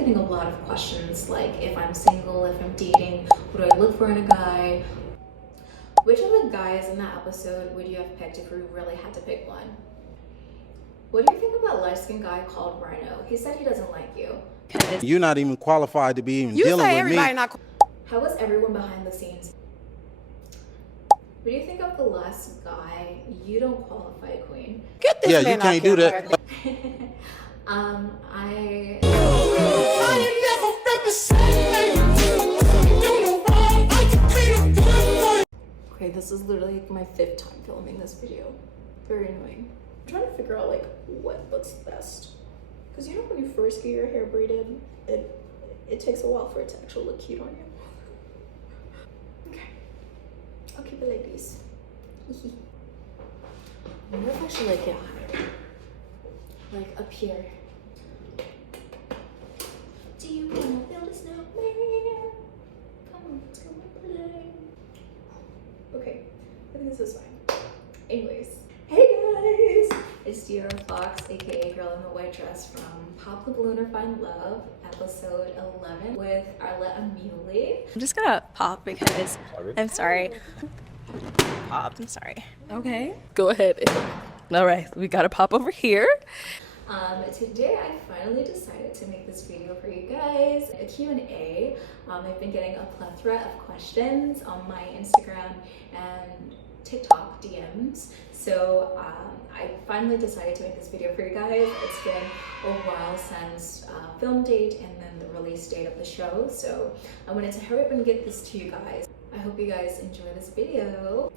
getting a lot of questions like if I'm single, if I'm dating, what do I look for in a guy? Which of the guys in that episode would you have picked if you really had to pick one? What do you think of that light-skinned guy called Rhino? He said he doesn't like you. You're not even qualified to be even dealing with me. How was everyone behind the scenes? What do you think of the last guy? You don't qualify, Queen. Get this man you can't do that. Okay, this is literally my 5th time filming this video. Very annoying. I'm trying to figure out like what looks best. Because you know when you first get your hair braided, it takes a while for it to actually look cute on you. Okay. I'll keep it like this. I wonder if I should like get higher. Like up here. Do you wanna build a snowman? Come on, let's go and play. Okay, I think this is fine. Anyways, hey guys! It's Dear Fox, aka Girl in the White Dress from Pop the Balloon or Find Love, episode 11 with Arlette Amelie. I'm just gonna pop because I'm sorry. Pop, I'm sorry. Okay, go ahead. All right, we gotta pop over here. Today I finally decided to make this video for you guys, a Q&A. I've been getting a plethora of questions on my Instagram and TikTok DMs. So I finally decided to make this video for you guys. It's been a while since film date and then the release date of the show. So I wanted to hurry up and get this to you guys. I hope you guys enjoy this video.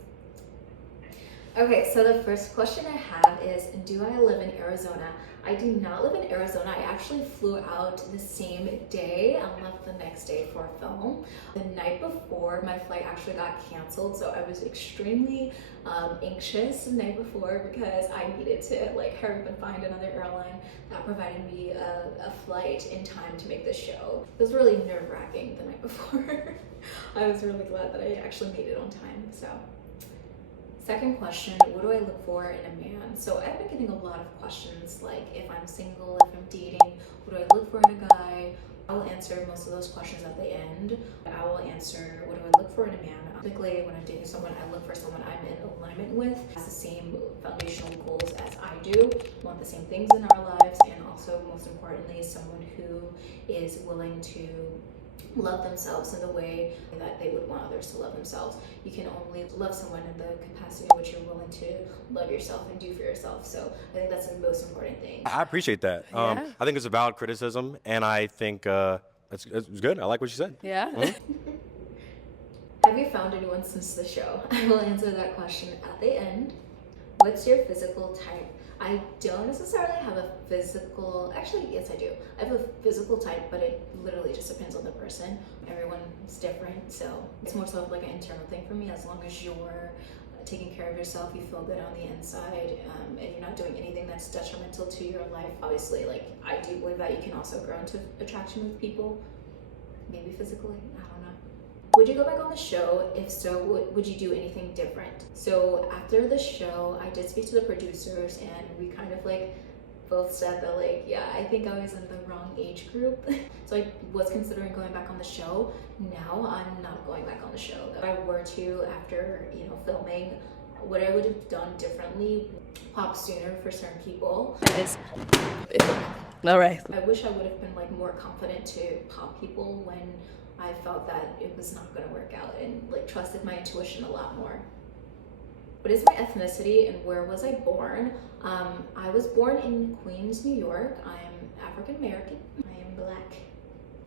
Okay, so the first question I have is, do I live in Arizona? I do not live in Arizona. I actually flew out the same day and left the next day for film. The night before, my flight actually got canceled, so I was extremely anxious the night before because I needed to like hurry up and find another airline that provided me a flight in time to make this show. It was really nerve-wracking the night before. I was really glad that I actually made it on time, so. Second question, what do I look for in a man? So I've been getting a lot of questions like if I'm single, if I'm dating, what do I look for in a guy? I will answer most of those questions at the end. I will answer what do I look for in a man. Typically when I'm dating someone, I look for someone I'm in alignment with, has the same foundational goals as I do, want the same things in our lives, and also most importantly, someone who is willing to love themselves in the way that they would want others to love themselves. You can only love someone in the capacity in which you're willing to love yourself and do for yourself. So I think that's the most important thing. I appreciate that. Yeah. I think it's a valid criticism, and I think it's good. I like what you said. Yeah. Have you found anyone since the show? I will answer that question at the end. What's your physical type? I don't necessarily have a physical, actually, yes I do. I have a physical type, but it literally just depends on the person. Everyone's different, so it's more so like an internal thing for me. As long as you're taking care of yourself, you feel good on the inside, and you're not doing anything that's detrimental to your life. Obviously, like I do believe that you can also grow into attraction with people, maybe physically, I don't know. Would you go back on the show? If so, would you do anything different? So after the show, I did speak to the producers and we kind of like both said that like, yeah, I think I was in the wrong age group. So I was considering going back on the show. Now I'm not going back on the show. If I were to, after, you know, filming, what I would have done differently, pop sooner for certain people. All right. I wish I would have been like more confident to pop people when I felt that it was not going to work out and like trusted my intuition a lot more. What is my ethnicity and where was I born? I was born in Queens, New York. I am African American. I am black.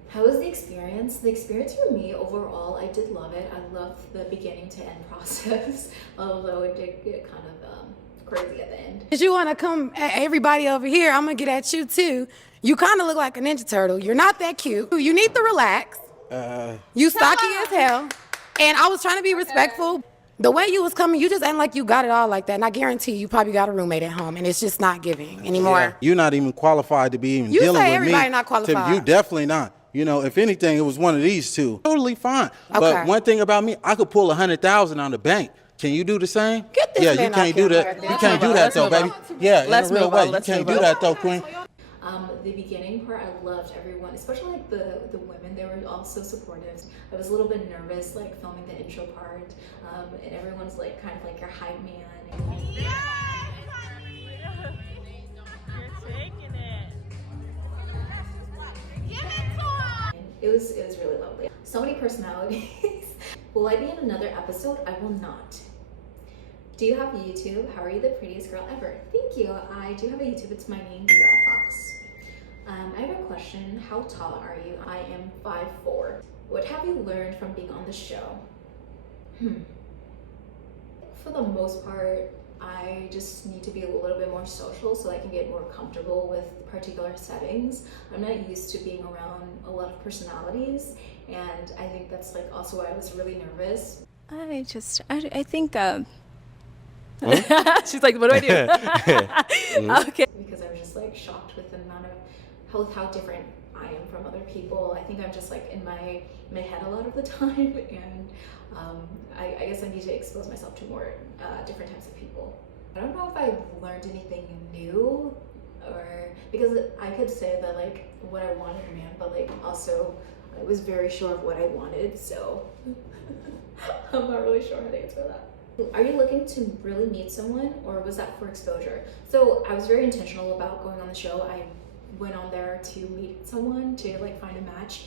How was the experience? The experience for me overall, I did love it. I loved the beginning to end process, although it did get kind of crazy at the end. If you want to come at everybody over here, I'm going to get at you too. You kind of look like a Ninja Turtle. You're not that cute. You need to relax. You stocky as hell. And I was trying to be respectful. The way you was coming, you just ain't like you got it all like that. And I guarantee you probably got a roommate at home and it's just not giving anymore. Yeah, you're not even qualified to be even You dealing say with everybody me. not qualified. You definitely not. You know, if anything, it was one of these two. Totally fine. Okay. But one thing about me, I could pull 100,000 on the bank. Can you do the same? Get this yeah, man you can't off do camera. that. You can't do that though, baby. Yeah, in a real way, you can't do that though, Queen. The beginning part, I loved everyone, especially like the women. They were all so supportive. I was a little bit nervous like filming the intro part, and everyone's like kind of like your hype man. Yes, honey. You're taking it. Give it to him. It was really lovely. So many personalities. Will I be in another episode? I will not. Do you have YouTube? How are you the prettiest girl ever? Thank you. I do have a YouTube. It's my name, Dara Fox. I have a question. How tall are you? I am 5'4". What have you learned from being on the show? For the most part, I just need to be a little bit more social so I can get more comfortable with particular settings. I'm not used to being around a lot of personalities, and I think that's like also why I was really nervous. I think she's like, what do I do? Okay. Because I was just like shocked with the amount of how different I am from other people. I think I'm just like in my head a lot of the time, and I guess I need to expose myself to more different types of people. I don't know if I learned anything new, or because I could say that like what I wanted in a man, but like also I was very sure of what I wanted, so I'm not really sure how to answer that. Are you looking to really meet someone, or was that for exposure? So I was very intentional about going on the show. I went on there to meet someone, to like find a match,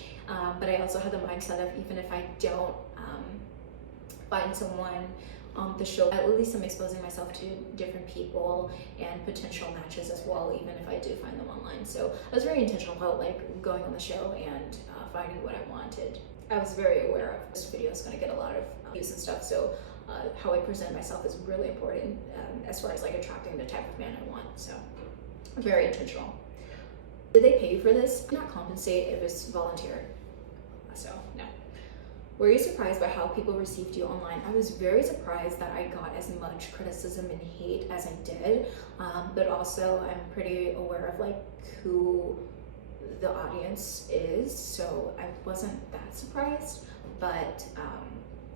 but I also had the mindset of even if I don't find someone on the show, at least I'm exposing myself to different people and potential matches as well, even if I do find them online. So I was very intentional about like going on the show and finding what I wanted. I was very aware of this video is going to get a lot of views and stuff, so how I present myself is really important as far as like attracting the type of man I want. So very intentional. Did they pay you for this? Not compensate, it was volunteer. So no. Were you surprised by how people received you online? I was very surprised that I got as much criticism and hate as I did, but also I'm pretty aware of like who the audience is, so I wasn't that surprised, but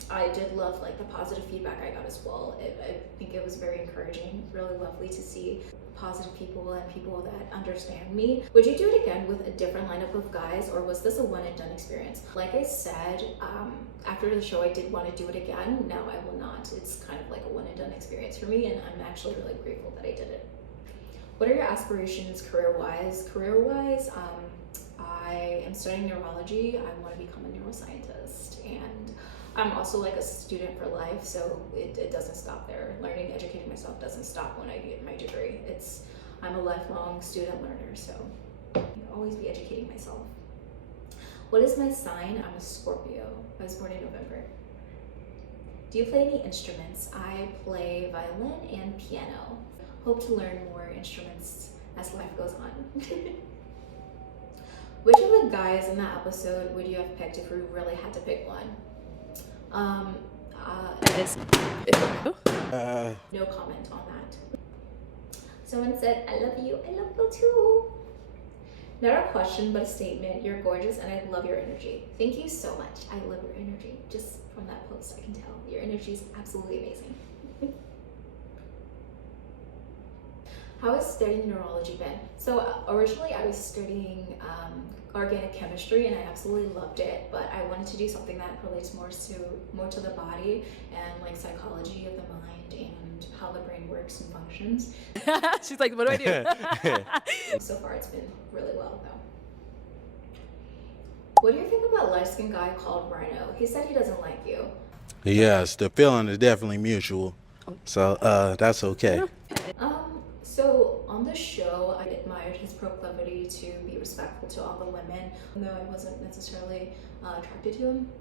I did love like the positive feedback I got as well. I think it was very encouraging, really lovely to see positive people and people that understand me. Would you do it again with a different lineup of guys, or was this a one and done experience? Like I said, after the show I did want to do it again. Now I will not. It's kind of like a one and done experience for me, and I'm actually really grateful that I did it. What are your aspirations career-wise? Career-wise, I am studying neurology. I want to become a neuroscientist, and I'm also like a student for life, so it doesn't stop there. Learning, educating myself doesn't stop when I get my degree. I'm a lifelong student learner, so I'll always be educating myself. What is my sign? I'm a Scorpio. I was born in November. Do you play any instruments? I play violin and piano. Hope to learn more instruments as life goes on. Which of the guys in that episode would you have picked if you really had to pick one? No comment on that. Someone said, I love you too. Not a question, but a statement. You're gorgeous and I love your energy. Thank you so much. I love your energy. Just from that post, I can tell. Your energy is absolutely amazing. How has studying neurology been? So originally I was studying organic chemistry and I absolutely loved it, but I wanted to do something that relates more to the body and like psychology of the mind and how the brain works and functions. She's like, what do I do? So far it's been really well though. What do you think about light-skinned guy called Rhino? He said he doesn't like you. Yes, the feeling is definitely mutual, so that's okay. So on the show, I admired his proclivity to be respectful to all the women, though I wasn't necessarily attracted to him,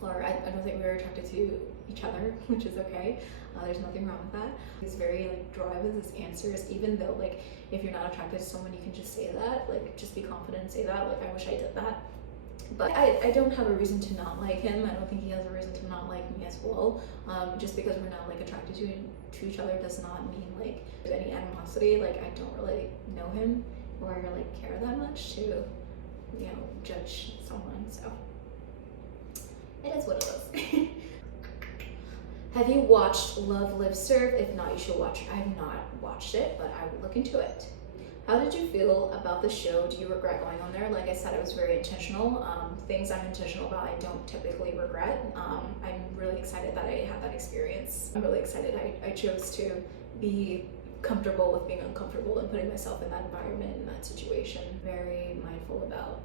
or I don't think we were attracted to each other, which is okay. There's nothing wrong with that. He's very like dry with his answers, even though like if you're not attracted to someone, you can just say that, like just be confident and say that, like I wish I did that. But I don't have a reason to not like him. I don't think he has a reason to not like me as well. Just because we're not like attracted to each other does not mean like there's any animosity. Like I don't really know him or like care that much to, you know, judge someone. So it is what it is. Have you watched Love, Live, Serve? If not, you should watch it. I have not watched it, but I will look into it. How did you feel about the show? Do you regret going on there? Like I said, it was very intentional. Things I'm intentional about, I don't typically regret. I'm really excited that I had that experience. I'm really excited I chose to be comfortable with being uncomfortable and putting myself in that environment, in that situation. Very mindful about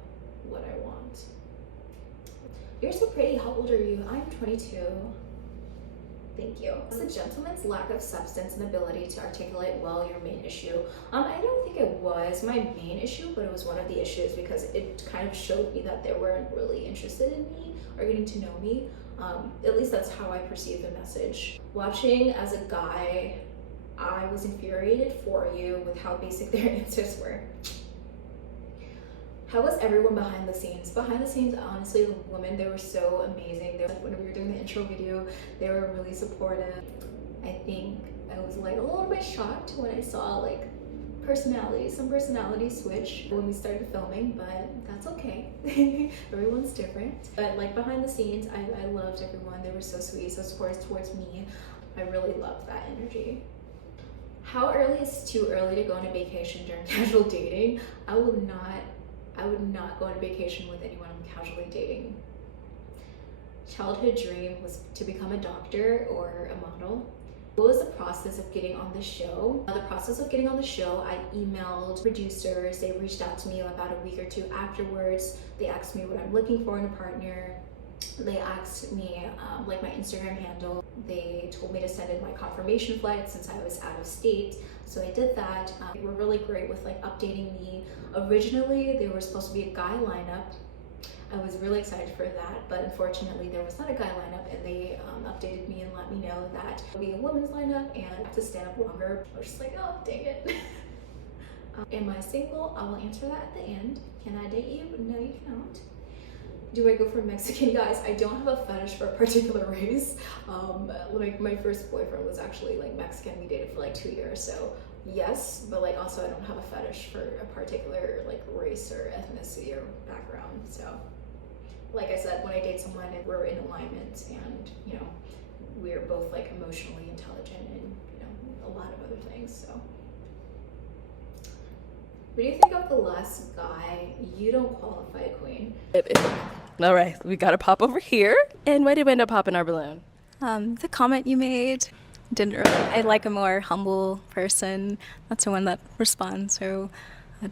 what I want. You're so pretty. How old are you? I'm 22. Thank you. Was the gentleman's lack of substance and ability to articulate well your main issue? I don't think it was my main issue, but it was one of the issues because it kind of showed me that they weren't really interested in me or getting to know me. At least that's how I perceived the message. Watching as a guy, I was infuriated for you with how basic their answers were. How was everyone behind the scenes? Behind the scenes, honestly, the women, they were so amazing. They were, when we were doing the intro video, they were really supportive. I think I was like a little bit shocked when I saw like some personality switch when we started filming, but that's okay. Everyone's different. But like behind the scenes, I loved everyone. They were so sweet, so supportive towards me. I really loved that energy. How early is too early to go on a vacation during casual dating? I would not go on a vacation with anyone I'm casually dating. Childhood dream was to become a doctor or a model. What was the process of getting on the show? The process of getting on the show, I emailed producers. They reached out to me about a week or two afterwards. They asked me what I'm looking for in a partner. They asked me like my Instagram handle. They told me to send in my confirmation flight since I was out of state. So I did that. They were really great with like updating me. Originally, there was supposed to be a guy lineup. I was really excited for that, but unfortunately there was not a guy lineup, and they updated me and let me know that it would be a women's lineup and to stand up longer. I was just like, oh, dang it. Am I single? I will answer that at the end. Can I date you? No, you cannot. Do I go for Mexican guys? I don't have a fetish for a particular race. Like my first boyfriend was actually like Mexican. We dated for like 2 years, so yes, but like also I don't have a fetish for a particular like race or ethnicity or background. So like I said, when I date someone, we're in alignment, and you know, we're both like emotionally intelligent and you know, a lot of other things. So what do you think of the last guy? You don't qualify, queen. All right, we gotta pop over here. And why did we end up popping our balloon? The comment you made didn't really. I like a more humble person. That's the one that responds so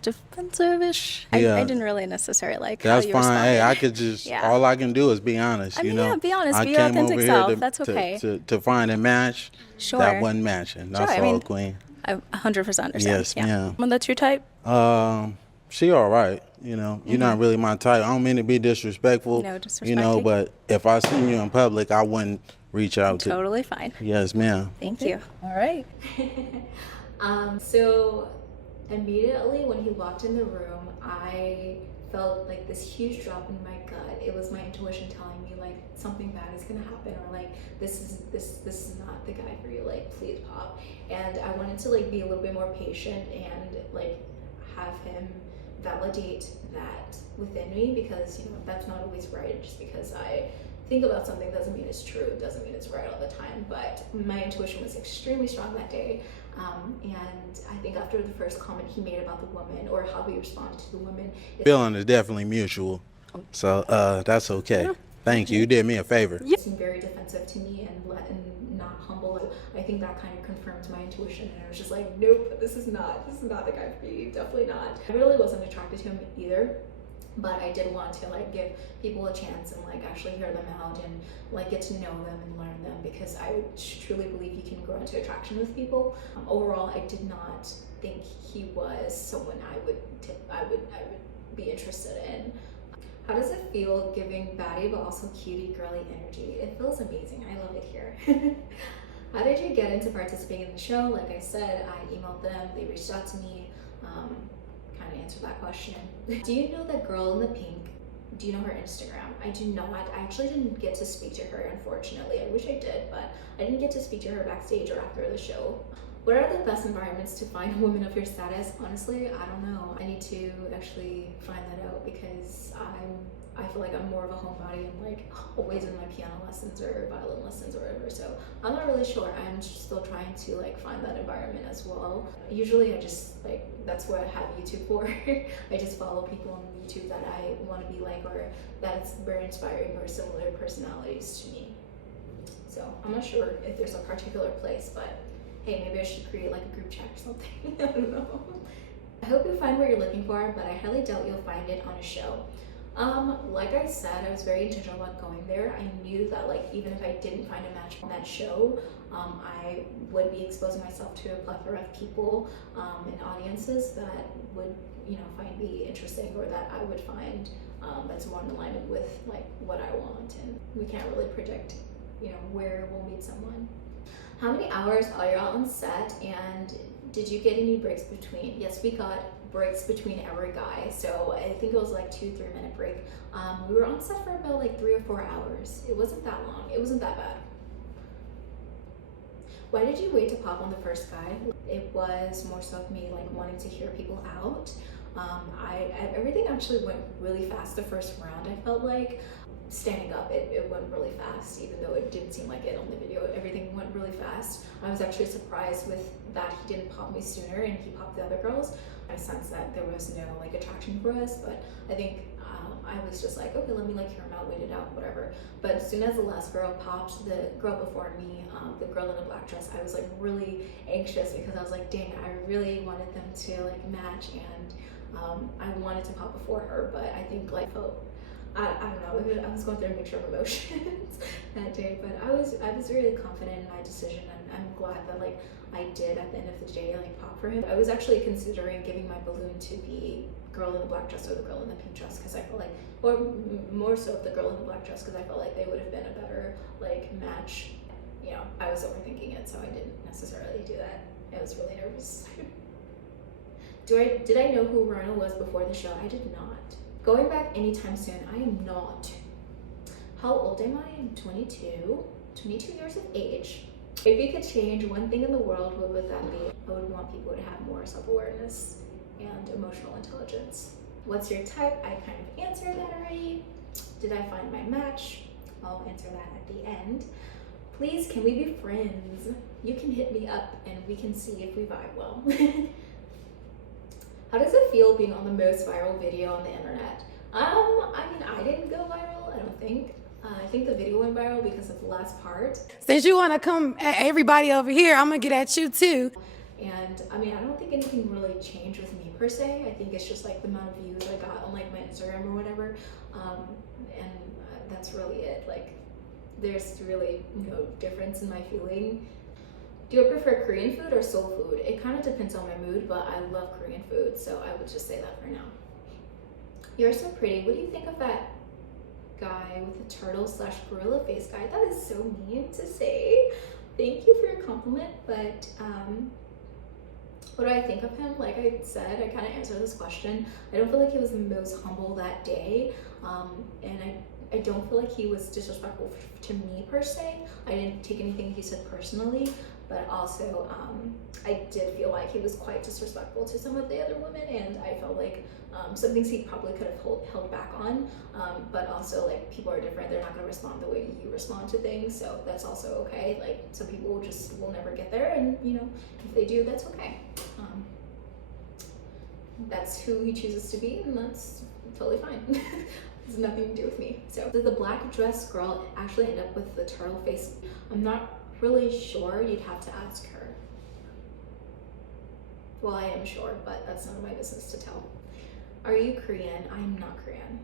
defensive-ish. Yeah. I didn't really necessarily like That's how you fine. responded. Hey, I could just, Yeah. all I can do is be honest, I mean, you know? yeah, be honest, I be your came over authentic here self. to, That's okay. To find a match Sure. that wasn't matching. That's Sure, I all, mean, queen. I 100% understand. Yes, yeah. ma'am. Someone that's your type? She all right, you know. You're not really my type. I don't mean to be disrespectful. No You know, disrespecting. but if I seen you in public, I wouldn't reach out to. Totally fine. Yes, ma'am. Thank you. All right. So immediately when he walked in the room, I felt like this huge drop in my gut. It was my intuition telling me like something bad is gonna happen, or like this is not the guy for you. Like please pop. And I wanted to like be a little bit more patient and like have him validate that within me, because you know that's not always right. Just because I think about something doesn't mean it's true, doesn't mean it's right all the time. But my intuition was extremely strong that day. And I think after the first comment he made about the woman, or how he responded to the woman, Feeling is definitely mutual. So that's okay. Thank you. You did me a favor. it seemed very defensive to me and not humble. I think that kind of confirmed my intuition, and I was just like, nope, this is not the guy for you, definitely not. I really wasn't attracted to him either, but I did want to like give people a chance and like actually hear them out and like get to know them and learn them, because I truly believe you can grow into attraction with people. Overall, I did not think he was someone I would be interested in. How does it feel giving baddie but also cutie girly energy? It feels amazing. I love it here. How did you get into participating in the show? Like I said, I emailed them. They reached out to me. Kind of answered that question. Do you know that girl in the pink? Do you know her Instagram? I do not. I actually didn't get to speak to her, unfortunately. I wish I did, but I didn't get to speak to her backstage or after the show. What are the best environments to find women of your status? Honestly, I don't know. I need to actually find that out, because I feel like I'm more of a homebody and like always in my piano lessons or violin lessons or whatever. So I'm not really sure. I'm still trying to like find that environment as well. Usually I just like, that's what I have YouTube for. I just follow people on YouTube that I want to be like, or that's very inspiring or similar personalities to me. So I'm not sure if there's a particular place, but hey, maybe I should create like a group chat or something. I don't know. I hope you find what you're looking for, but I highly doubt you'll find it on a show. Like I said, I was very intentional about going there. I knew that like even if I didn't find a match on that show, I would be exposing myself to a plethora of people and audiences that would, you know, find me interesting, or that I would find that's more in alignment with like what I want. And we can't really predict, you know, where we'll meet someone. How many hours are you out on set, and did you get any breaks between? Yes, we got breaks between every guy. So I think it was like 2-3 minute break. We were on set for about like 3 or 4 hours. It wasn't that long. It wasn't that bad. Why did you wait to pop on the first guy? It was more so of me like wanting to hear people out. Everything actually went really fast the first round. I felt like standing up, it went really fast, even though it didn't seem like it on the video. Everything went really fast. I was actually surprised with that he didn't pop me sooner and he popped the other girls. I sensed that there was no like attraction for us, but I think I was just like, okay, let me like hear him out, wait it out, whatever. But as soon as the last girl popped, the girl before me, the girl in the black dress, I was like really anxious because I was like, dang, I really wanted them to like match, and I wanted to pop before her, but I think like I don't know, I was going through a mixture of emotions that day, but I was really confident in my decision, and I'm glad that like I did at the end of the day like pop for him. I was actually considering giving my balloon to the girl in the black dress or the girl in the pink dress, because I felt like, or more so the girl in the black dress, because I felt like they would have been a better like match. You know, I was overthinking it, so I didn't necessarily do that. I was really nervous. Did I know who Rhino was before the show? I did not. Going back anytime soon, I am not. How old am I? I'm 22 years of age. If you could change one thing in the world, what would that be? I would want people to have more self-awareness and emotional intelligence. What's your type? I kind of answered that already. Did I find my match? I'll answer that at the end. Please, can we be friends? You can hit me up and we can see if we vibe well. How does it feel being on the most viral video on the internet? I mean, I didn't go viral, I don't think. I think the video went viral because of the last part. Since you want to come at everybody over here, I'm going to get at you too. And I mean, I don't think anything really changed with me per se. I think it's just like the amount of views I got on like my Instagram or whatever. And that's really it. Like, there's really no difference in my feeling. Do I prefer Korean food or soul food? It kind of depends on my mood, but I love Korean food, so I would just say that for now. You're so pretty. What do you think of that guy with the turtle/gorilla face guy? That is so mean to say. Thank you for your compliment, but what do I think of him? Like I said, I kind of answered this question. I don't feel like he was the most humble that day, and I don't feel like he was disrespectful to me per se. I didn't take anything he said personally, but also I did feel like he was quite disrespectful to some of the other women, and I felt like some things he probably could have held back on, but also like people are different. They're not going to respond the way you respond to things, so that's also okay. Like some people just will never get there, and you know, if they do, that's okay. That's who he chooses to be, and that's totally fine. It's nothing to do with me. So did the black dress girl actually end up with the turtle face? I'm not really sure. You'd have to ask her. Well, I am sure, but that's none of my business to tell. Are you Korean? I'm not Korean.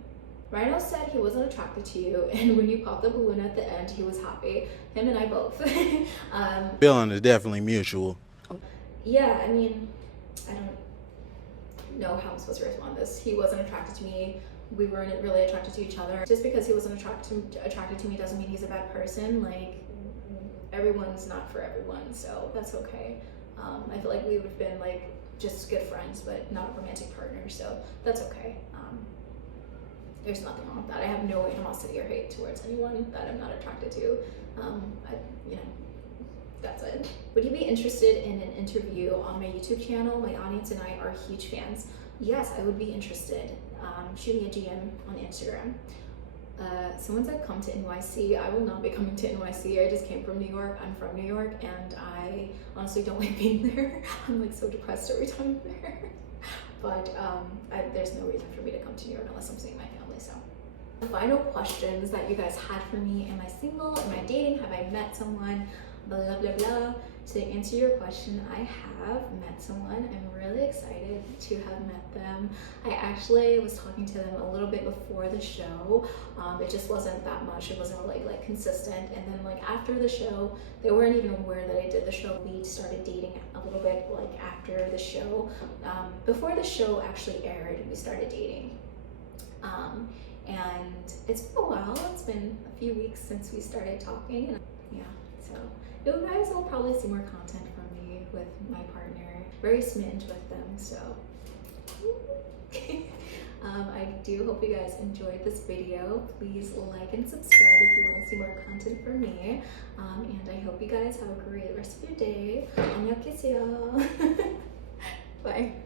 Rhino said he wasn't attracted to you, and when you popped the balloon at the end, he was happy. Him and I both. Feeling is definitely mutual. Yeah, I mean, I don't know how I'm supposed to respond to this. He wasn't attracted to me. We weren't really attracted to each other. Just because he wasn't attracted to me doesn't mean he's a bad person. Like, everyone's not for everyone, so that's okay. I feel like we would have been like just good friends, but not romantic partners, so that's okay. There's nothing wrong with that. I have no animosity or hate towards anyone that I'm not attracted to. You know, that's it. Would you be interested in an interview on my YouTube channel? My audience and I are huge fans. Yes, I would be interested. Shoot me a DM on Instagram. Someone said come to NYC. I will not be coming to NYC. I just came from New York. I'm from New York, and I honestly don't like being there. I'm like so depressed every time I'm there. But there's no reason for me to come to New York unless I'm seeing my family. So the final questions that you guys had for me: am I single? Am I dating? Have I met someone? Blah blah blah blah. To answer your question, I have met someone. I'm really excited to have met them. I actually was talking to them a little bit before the show. It just wasn't that much. It wasn't really like consistent. And then like after the show, they weren't even aware that I did the show. We started dating a little bit like after the show. Before the show actually aired, we started dating. And it's been a while. It's been a few weeks since we started talking. And yeah, so you guys will probably see more content from me with my partner. Very smitten with them, so I do hope you guys enjoyed this video. Please like and subscribe if you want to see more content from me. And I hope you guys have a great rest of your day. 안녕히 계세요. Bye.